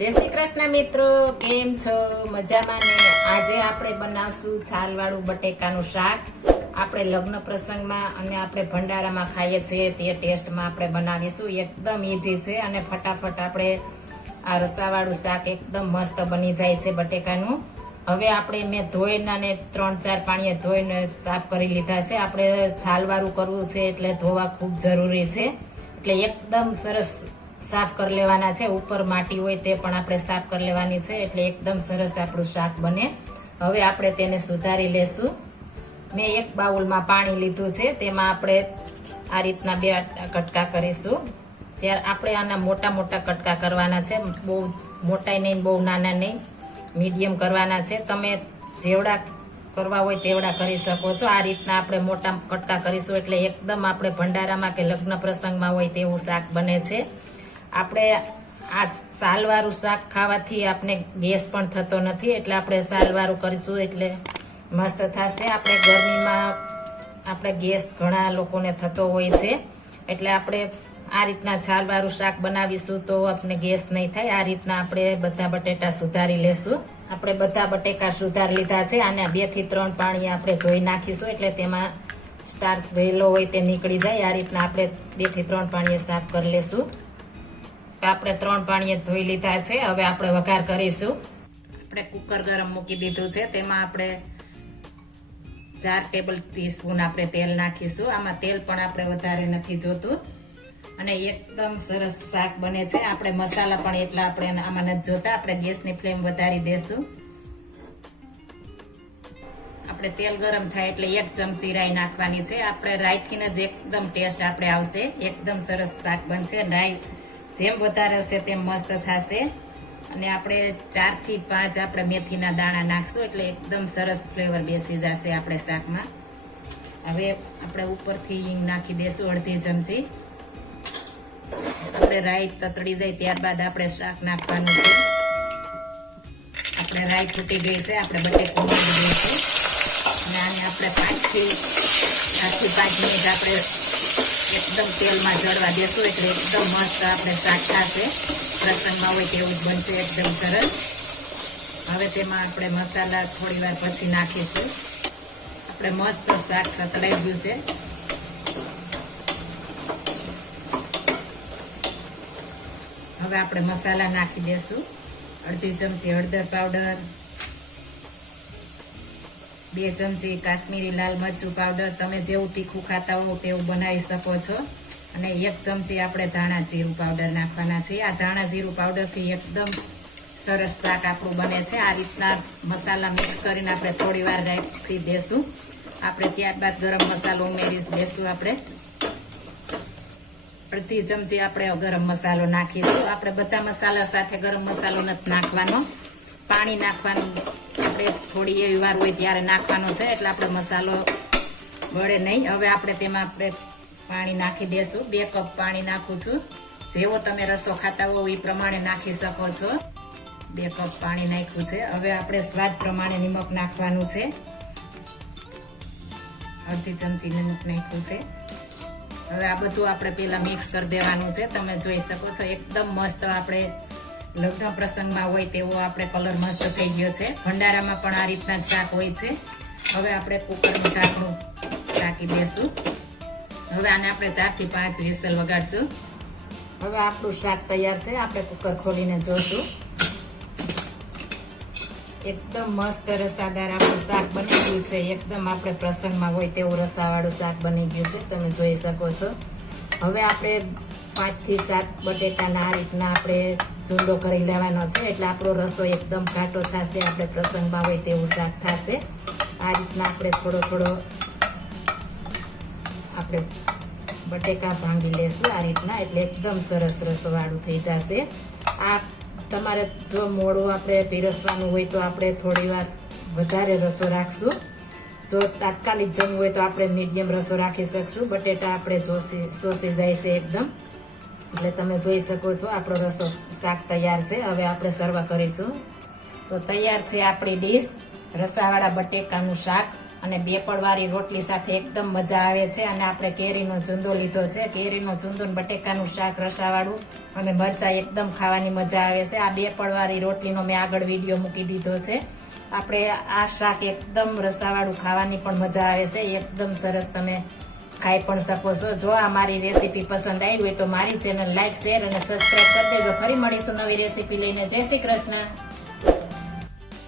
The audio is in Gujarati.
जय श्री कृष्ण मित्रों, केम छो? मजामां ने? આજે આપણે બનાવશું છાલવાળું બટેકાનું શાક। આપણે લગ્ન પ્રસંગમાં અને આપણે ભંડારામાં ખાઈએ છીએ તે ટેસ્ટમાં આપણે બનાવીશું। એકદમ ઈઝી છે અને ફટાફટ આપણે આ રસાવાળું શાક એકદમ મસ્ત બની જાય છે બટેકાનું। હવે આપણે મેં ધોઈને અને 3-4 પાણીએ ધોઈને સાફ કરી લીધા છે। આપણે છાલવાળું કરવું છે એટલે ધોવા ખૂબ જરૂરી છે, એટલે એકદમ સરસ साफ कर लेवाना छे। ऊपर माटी होय ते पण आपणे साफ कर लेवानी छे, एटले एकदम सरस आपणुं शाक बने। हवे आपणे तेने सुधारी लेशुं। मैं एक बाउल में पाणी लीधुं छे, तेमां आपणे आ रीतना 2 कटका करीशुं। त्यारे आपणे आना मोटा मोटा कटका करवाना छे, बहु मोटा नहीं बहु नाना नहीं, मीडियम करवाना छे। तमे जेवड़ा करवा होय तेवड़ा करी शको छो। आ रीतना आपणे मोटा कटका करीशुं एटले एकदम आपणे भंडारामां के लग्न प्रसंगमां होय तेवुं शाक बने छे। આપણે આ સાલવાળું શાક ખાવાથી આપણે ગેસ પણ થતો નથી, એટલે આપણે સાલવાળું કરીશું એટલે મસ્ત થશે। આપણે ગરમીમાં આપણે ગેસ ઘણા લોકોને થતો હોય છે, એટલે આપણે આ રીતના છાલવાળું શાક બનાવીશું તો આપણે ગેસ નહીં થાય। આ રીતના આપણે બધા બટેટા સુધારી લેશું। આપણે બધા બટેકા સુધારી લીધા છે। આને 2 થી 3 પાણી આપણે ધોઈ નાખીશું, એટલે તેમાં સ્ટાર્ચ રહેલો હોય તે નીકળી જાય। આ રીતના આપણે 2 થી 3 પાણીએ સાફ કરી લેશું। આપણે 3 પાણીએ ધોઈ લીધા છે। હવે આપણે વઘાર કરીશું। આપણે કુકર ગરમ મૂકી દીધું છે, તેમાં આપણે 4 ટેબલ ટીસ્પૂન આપણે તેલ નાખીશું। આમાં તેલ પણ આપણે વધારે નથી જોતું અને એકદમ સરસ શાક બને છે। આપણે મસાલા પણ એટલા આપણે આમાં નથી જોતા। આપણે ગેસની ફ્લેમ વધારી દેશું। આપણે તેલ ગરમ થાય એટલે 1 ચમચી રાઈ નાખવાની છે। આપણે રાઈથી જ એકદમ ટેસ્ટ આપણે આવશે, એકદમ સરસ શાક બનશે। રાઈ જેમ વધારે હશે તેમ મસ્ત થશે। અને આપણે 4 થી 5 આપણે મેથીના દાણા નાખશું, એટલે એકદમ સરસ ફ્લેવર બેસી જશે આપણે શાકમાં। હવે આપણે ઉપરથી હિંગ નાખી દેશું 1/2 ચમચી। આપણે રાઈ તતડી જાય ત્યારબાદ આપણે શાક નાખવાનું છે। આપણે રાઈ ફૂટી ગઈ છે, આપણે બટેકું નાખી દઈશું અને આને આપણે 4 થી 5 મિનિટ આપણે एकदम तेल में जड़वा देशुं, એટલે एकदम मस्त આપણે શાક થશે। પ્રસંગમાં હોય તેવું જ બનશે, એકદમ સરસ। હવે તેમાં આપણે મસાલા થોડી વાર પછી નાખીશું। આપણે મસ્ત શાક સતળાઈ ગયું છે। હવે આપણે મસાલા નાખી દેશું। 1/2 ચમચી હળદર પાવડર, 2 ચમચી કાશ્મીરી લાલ મરચું પાવડર, તમે જેવું તીખું ખાતા હો તેવું બનાવી શકો છો। અને 1 ચમચી આપણે ધાણા જીરું પાવડર નાખવાના છે। આ ધાણા જીરું પાવડરથી એકદમ સરસ શાક આપણું બને છે। આ રીતના મસાલા મિક્સ કરીને આપણે થોડી વાર રાખી દેશું। આપણે ત્યારબાદ ગરમ મસાલો ઉમેરી દેશું। આપણે 1/2 ચમચી આપણે ગરમ મસાલો નાખીશું। આપણે બધા મસાલા સાથે ગરમ મસાલો નથી નાખવાનો, પાણી નાખવાનું આપણે થોડી એવી વાર હોય ત્યારે નાખવાનો છે, એટલે આપણે મસાલો બળે નહીં। હવે આપણે તેમાં આપણે પાણી નાખી દેશું। 2 કપ પાણી નાખું છું, જેવો તમે રસો ખાતા હો એ પ્રમાણે નાખી શકો છો। 2 કપ પાણી નાખ્યું છે। હવે આપણે સ્વાદ પ્રમાણે નિમક નાખવાનું છે। 1/2 ચમચી નિમક નાખ્યું છે। હવે આ બધું આપણે પેલા મિક્સ કરી દેવાનું છે। તમે જોઈ શકો છો એકદમ મસ્ત આપણે લગ્ન પ્રસંગમાં હોય તેવો આપણે કલર મસ્ત થઈ ગયો છે। ભંડારામાં પણ આ રીતના જ શાક હોય છે। હવે આપણે કુકરનું ઢાંકણું ઢાંકી દેશું। હવે આને આપણે 4 થી 5 વિસલ વગાડશું। હવે આપણું શાક તૈયાર છે। આપણે કુકર ખોલીને જોશું। એકદમ મસ્ત રસાદાર આપણું શાક બની ગયું છે। એકદમ આપણે પ્રસંગમાં હોય તેવું રસાવાળું શાક બની ગયું છે, તમે જોઈ શકો છો। હવે આપણે 5 થી 7 બટેટાના આ રીતના આપણે ચૂંદો કરી લેવાનો છે, એટલે આપણો રસો એકદમ ઘાટો થશે। આપણે પ્રસંગમાં હોય તેવું શાક થશે। આ રીતના આપણે થોડો થોડો આપણે બટેકા ભાંગી લેશું આ રીતના, એટલે એકદમ સરસ રસોવાળું થઈ જશે। આ તમારે જો મોડું આપણે પીરસવાનું હોય તો આપણે થોડી વાર વધારે રસો રાખશું। જો તાત્કાલિક જમવું હોય તો આપણે મીડિયમ રસો રાખી શકશું। બટેટા આપણે શોષી જાય છે એકદમ, એટલે તમે જોઈ શકો છો આપણો રસો શાક તૈયાર છે। હવે આપણે સર્વ કરીશું। તો તૈયાર છે આપણી ડીશ રસાવાળા બટેકાનું શાક। અને બે પડવાળી રોટલી સાથે એકદમ મજા આવે છે. અને આપણે કેરીનો ચૂંદો લીધો છે. કેરીનો ચૂંદો ને બટેકાનું શાક રસાવાળું અને મરચાં એકદમ ખાવાની મજા આવે છે. આ બે પડવાળી રોટલીનો મેં આગળ વિડીયો મૂકી દીધો છે. આપણે આ શાક એકદમ રસાવાળું ખાવાની પણ મજા આવે છે. એકદમ સરસ તમે ખાઈ પણ શકો છો. જો આ મારી રેસીપી પસંદ આવી હોય તો મારી ચેનલ લાઈક, શેર અને સબસ્ક્રાઈબ કરી દેજો. ફરી મળીશું નવી રેસીપી લઈને. જય શ્રી કૃષ્ણ.